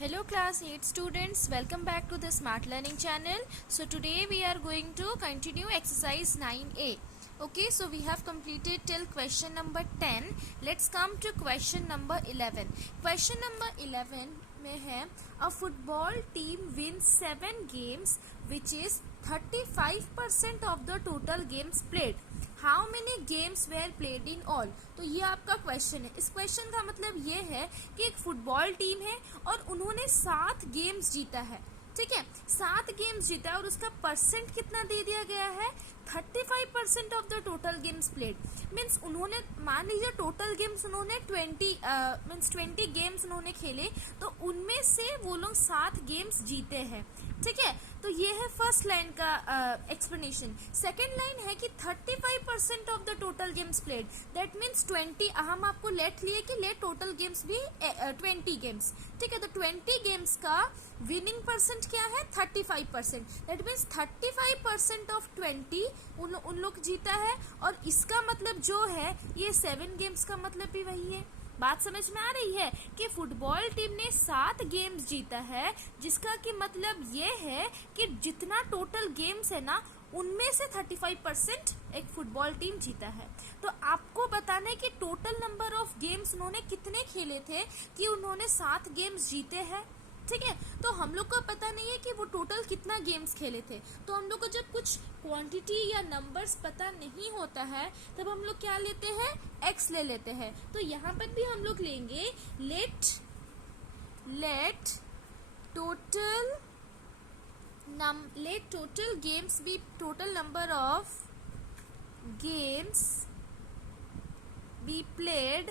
Hello class 8 students, welcome back to the Smart Learning channel. So today we are going to continue exercise 9a. Okay, so we have completed till question number 10. Let's come to question number 11. Question number 11 में है a football team wins 7 games which is 35% of the total games played. How many games were played in all. तो ये आपका question है. इस question का मतलब ये है कि एक फुटबॉल टीम है और उन्होंने 7 गेम्स जीता है. ठीक है, 7 गेम्स जीता और उसका परसेंट कितना दे दिया गया है, 35% of the total games played. Means उन्होंने मान लीजिए टोटल गेम्स उन्होंने 20 गेम्स उन्होंने खेले, तो उनमें से वो लोग 7 गेम्स जीते हैं. ठीक है, तो ये है फर्स्ट लाइन का एक्सप्लेनेशन. सेकेंड लाइन है कि 35% of the total games played, that means 20. हम आपको लेट लिए कि लेट टोटल गेम्स भी 20 गेम्स. ठीक है, तो 20 गेम्स का विनिंग परसेंट क्या है, 35%. दैट मीन्स 35% ऑफ 20 उन लोग जीता है. और इसका मतलब जो है ये 7 गेम्स का मतलब भी वही है. बात समझ में आ रही है कि फुटबॉल टीम ने 7 गेम्स जीता है, जिसका कि मतलब ये है कि जितना टोटल गेम्स है ना उनमें से 35% एक फुटबॉल टीम जीता है. तो आपको बताना है कि टोटल नंबर ऑफ गेम्स उन्होंने कितने खेले थे कि उन्होंने 7 गेम्स जीते हैं. ठीक है, तो हम लोग को पता नहीं है कि वो टोटल कितना गेम्स खेले थे. तो हम लोग को जब कुछ क्वांटिटी या नंबर्स पता नहीं होता है तब हम लोग क्या लेते हैं, एक्स ले लेते हैं. तो यहाँ पर भी हम लोग लेंगे let total games be total number of games be played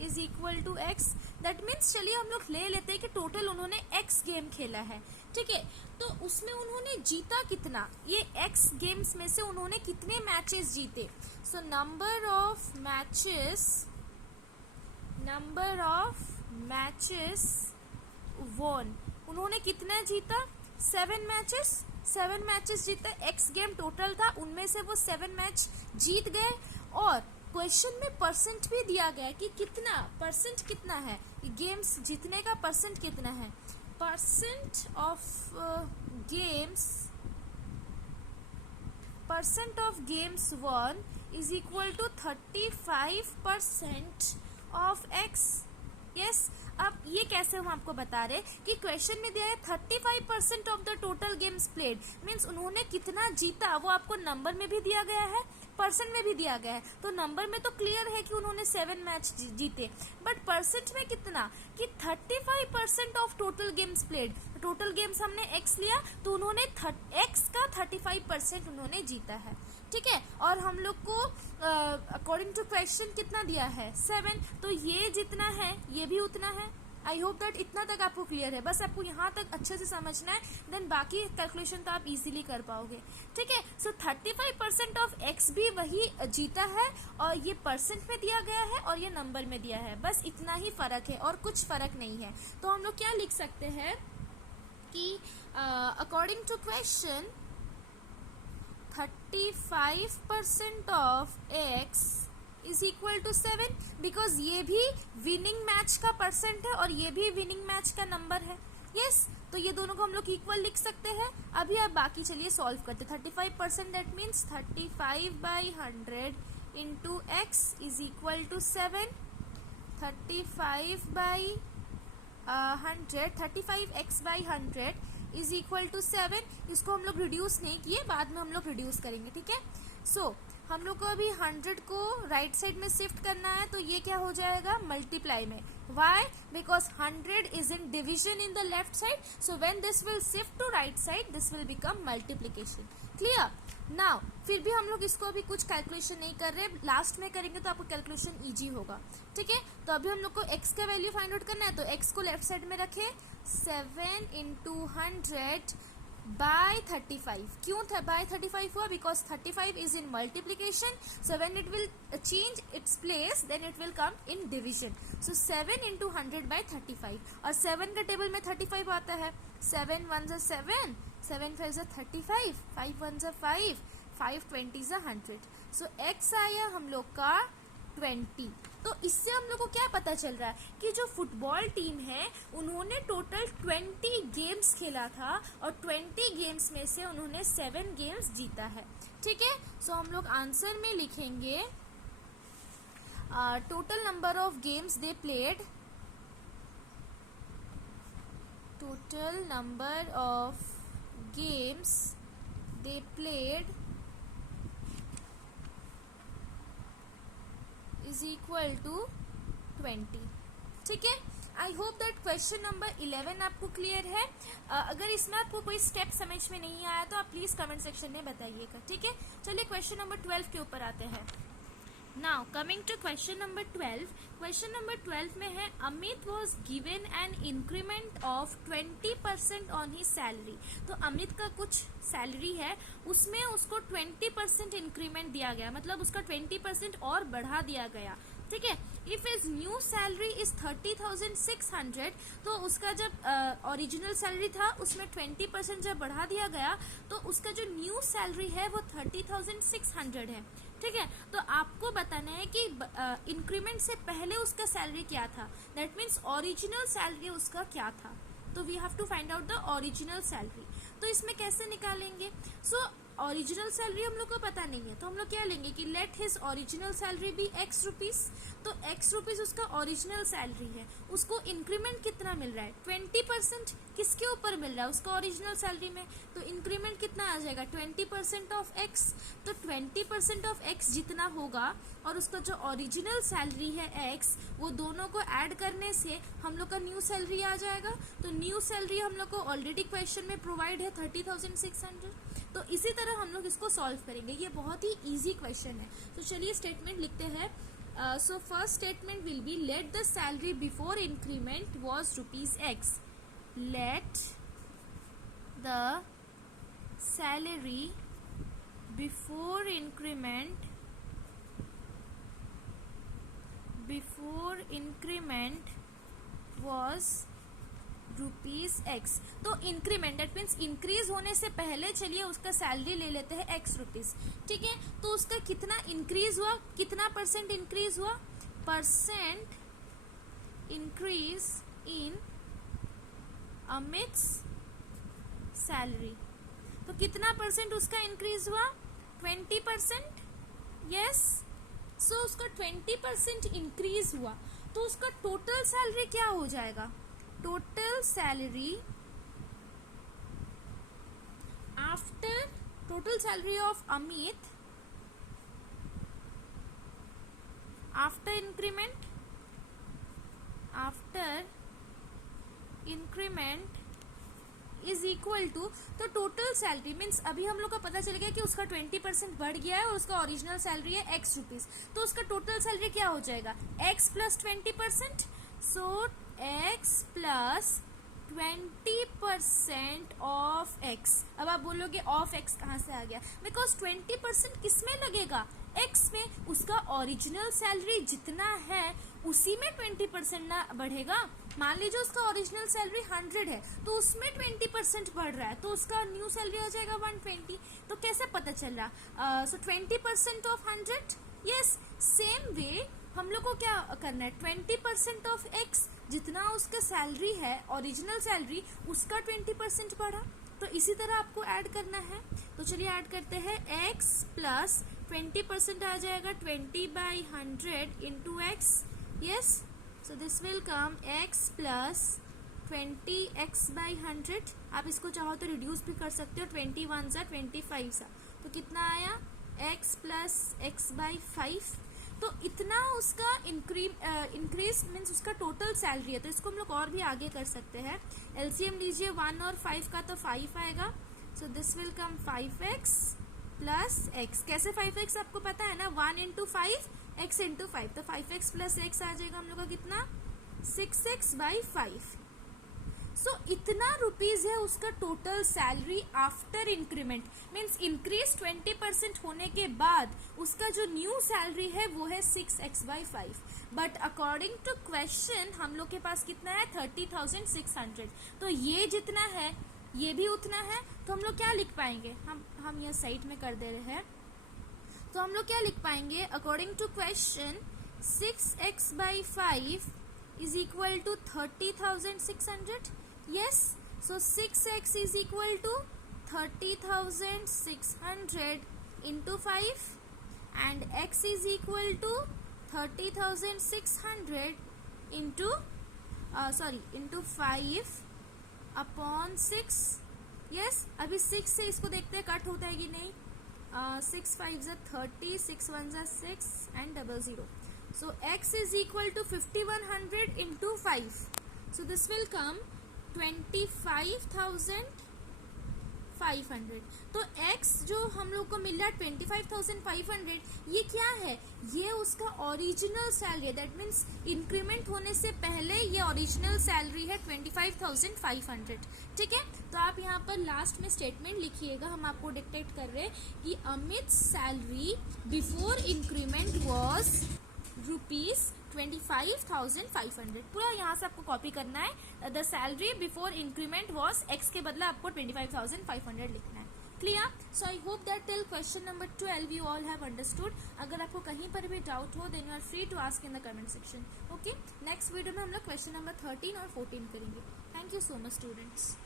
is equal to x. That means चलिए हम लोग ले लेते हैं कि टोटल उन्होंने एक्स गेम खेला है. ठीक है, तो उसमें उन्होंने जीता कितना, ये एक्स गेम्स में से उन्होंने कितने मैचेस जीते. So number of matches won, उन्होंने कितना जीता, 7 मैचेस जीता. एक्स गेम टोटल था, उनमें से वो 7 मैच जीत गए. और क्वेश्चन में परसेंट भी दिया गया कि कितना परसेंट कितना है, गेम्स जीतने का परसेंट कितना है. Percent of games won is equal to 35% of x. Yes, अब ये कैसे हम आपको बता रहे कि क्वेश्चन में दिया है 35% of the total games played. Means उन्होंने कितना जीता वो आपको नंबर में भी दिया गया है, परसेंट में भी दिया गया है. तो नंबर में तो क्लियर है कि उन्होंने 7 मैच जीते, बट परसेंट में कितना, कि 35% of total games played. Total games हमने एक्स लिया तो उन्होंने एक्स का 35% उन्होंने जीता है. ठीक है, और हम लोग को अकॉर्डिंग टू क्वेश्चन कितना दिया है, 7. तो ये जितना है ये भी उतना है. आई होप दैट इतना तक आपको क्लियर है. बस आपको यहाँ तक अच्छे से समझना है, देन बाकी कैलकुलेशन तो आप इजीली कर पाओगे. ठीक है, सो 35% ऑफ एक्स भी वही जीता है और ये परसेंट में दिया गया है और ये नंबर में दिया है. बस इतना ही फर्क है और कुछ फर्क नहीं है. तो हम लोग क्या लिख सकते हैं कि according to question 35% of x is equal to 7, because ये भी विनिंग मैच का परसेंट है और ये भी विनिंग मैच का नंबर है. यस, तो ये दोनों को हम लोग इक्वल लिख सकते हैं. अभी आप बाकी चलिए सॉल्व करते. 35% that means 35/100 into x is equal to 7. 35x/100 is equal to 7. इसको हम लोग रिड्यूस नहीं किए, बाद में हम लोग रिड्यूस करेंगे. ठीक है, सो हम लोग को अभी 100 को राइट साइड में शिफ्ट करना है, तो ये क्या हो जाएगा, मल्टीप्लाई में. Why, because 100 is in division in the left side. So when this will shift to right side this will become multiplication. Clear. Now फिर भी हम लोग इसको अभी कुछ कैलकुलेशन नहीं कर रहे, लास्ट में करेंगे तो आपको कैलकुलेशन इजी होगा. ठीक है, तो अभी हम लोग को x का वैल्यू फाइंड आउट करना है, तो x को लेफ्ट साइड में रखे. 7 इंटू 100 by 35. क्यों by 35 हुआ, because 35 is in multiplication. So when it will change its place then it will come in division. So 7 into 100 by 35. और 7 का टेबल में 35 आता है. 7 1 जा 7, 7 5 जा 35, 5 1 जा 5, 5 20 जा 100. सो x आया हम लोग का 20। तो इससे हम लोग को क्या पता चल रहा है कि जो फुटबॉल टीम है उन्होंने टोटल 20 गेम्स खेला था और 20 गेम्स में से उन्होंने 7 गेम्स जीता है। ठीक है, सो हम लोग आंसर में लिखेंगे total number of games they played, total number of games they played is equal to 20। ठीक है, आई होप दैट क्वेश्चन नंबर 11 आपको क्लियर है। अगर इसमें आपको कोई स्टेप समझ में नहीं आया तो आप प्लीज कमेंट सेक्शन में बताइएगा। ठीक है, चलिए क्वेश्चन नंबर 12 के ऊपर आते हैं। Now coming to question number 12। Question number 12 में है Amit was given an increment of 20% on he salary. तो अमित का कुछ सैलरी है, उसमें उसको 20% इंक्रीमेंट दिया गया, मतलब उसका 20% और बढ़ा दिया गया। ठीक है, if is new salary is 30,600, तो उसका जब ओरिजिनल सैलरी था उसमें 20% जब बढ़ा दिया गया तो उसका जो न्यू सैलरी है वो 30,600 है। ठीक है, तो आपको बताना है कि इंक्रीमेंट से पहले उसका सैलरी क्या था, दैट मीन्स ओरिजिनल सैलरी उसका क्या था। तो we have to find out the original salary. तो इसमें कैसे निकालेंगे? सो ओरिजिनल सैलरी हम लोग को पता नहीं है, तो हम लोग क्या लेंगे कि let his original salary be x rupees. तो एक्स रुपीज उसका ओरिजिनल सैलरी है, उसको इंक्रीमेंट कितना मिल रहा है? 20%। किसके ऊपर मिल रहा है? उसका ओरिजिनल सैलरी में। तो इंक्रीमेंट कितना आ जाएगा? 20% ऑफ एक्स। तो 20% ऑफ एक्स जितना होगा और उसका जो ओरिजिनल सैलरी है एक्स, वो दोनों को ऐड करने से हम लोग का न्यू सैलरी आ जाएगा। तो न्यू सैलरी हम लोग को ऑलरेडी क्वेश्चन में प्रोवाइड है 30,600। तो इसी तरह हम लोग इसको सॉल्व करेंगे। ये बहुत ही इजी क्वेश्चन है। तो चलिए स्टेटमेंट लिखते हैं। So first statement will be let the salary before increment was ₹x। Let the salary before increment was ₹x। तो इंक्रीमेंट दैट मीन्स इंक्रीज होने से पहले चलिए उसका सैलरी ले लेते हैं x रुपीज। ठीक है, तो उसका कितना इंक्रीज हुआ, कितना परसेंट इंक्रीज हुआ? Percent increase in Amit's salary. तो कितना परसेंट उसका इंक्रीज हुआ? 20%। यस, सो उसका 20% इंक्रीज हुआ तो उसका टोटल सैलरी क्या हो जाएगा? Total salary after total salary of Amit after increment is equal to, तो टोटल सैलरी मीन्स अभी हम लोग का पता चल गया कि उसका 20% बढ़ गया है और उसका ओरिजिनल सैलरी है x रुपीज। तो उसका टोटल सैलरी क्या हो जाएगा? x plus 20%। So x plus 20% of x। अब आप बोलोगे ऑफ x कहाँ से आ गया? बिकॉज 20% किस में लगेगा? x में। उसका ओरिजिनल सैलरी जितना है उसी में 20% ना बढ़ेगा। मान लीजिए उसका ओरिजिनल सैलरी 100 है तो उसमें 20% बढ़ रहा है तो उसका न्यू सैलरी आ जाएगा 120। तो कैसे पता चल रहा? सो 20% ऑफ 100। यस, सेम वे हम लोग को क्या करना है? 20% ऑफ x, जितना उसका सैलरी है ओरिजिनल सैलरी उसका 20% बढ़ा। तो इसी तरह आपको ऐड करना है। तो चलिए ऐड करते हैं। x प्लस 20% आ जाएगा 20/100 into x. Yes, so this will come x plus 20x/100। आप इसको चाहो तो रिड्यूस भी कर सकते हो, 21 सा 25 सा। तो कितना आया? x plus x/5। तो इतना उसका इंक्रीज मीन्स उसका टोटल सैलरी है। तो इसको हम लोग और भी आगे कर सकते हैं। एलसीएम लीजिए 1 और 5 का, तो 5 आएगा। So this will come 5x plus x। कैसे 5x आपको पता है ना? 1 इंटू 5 x इंटू 5। तो 5x प्लस x आ जाएगा हम लोग का कितना? 6x/5। सो इतना रुपीज है उसका total salary after increment means increase 20% होने के बाद उसका जो न्यू सैलरी है वो है 6x/5। But according to question हम लोग के पास कितना है? 30,600। तो ये जितना है ये भी उतना है। तो हम लोग क्या लिख पाएंगे? हम यह साइड में कर दे रहे हैं। तो हम लोग क्या लिख पाएंगे? According to question 6x by 5 is equal to 30,600. Yes, so 6x is equal to 30,600 into 5 and x is equal to 30,600 into into 5 upon 6. yes, अभी 6 से इसको देखते हैं कट होता है कि नहीं. 6 5 जा 30, 6 1 जा 6 and 00. So x is equal to 5100 into 5. So this will come 25,500. तो x जो हम लोग को मिल रहा है 25,500, ये क्या है? ये उसका ओरिजिनल सैलरी है. दैट मीन्स इंक्रीमेंट होने से पहले ये ओरिजिनल सैलरी है 25,500. ठीक है, तो आप यहाँ पर लास्ट में स्टेटमेंट लिखिएगा. हम आपको डिक्टेट कर रहे हैं कि Amit salary before increment was ₹25,500. पूरा यहाँ से आपको कॉपी करना है. The salary before increment was x के बदला आपको 25,500 लिखना है. Clear? So I hope that till question number 12 you all have understood. अगर आपको कहीं पर भी डाउट हो then you are free to ask in the comment section. Okay, next video में हम लोग क्वेश्चन नंबर 13 और 14 करेंगे. Thank you so much students.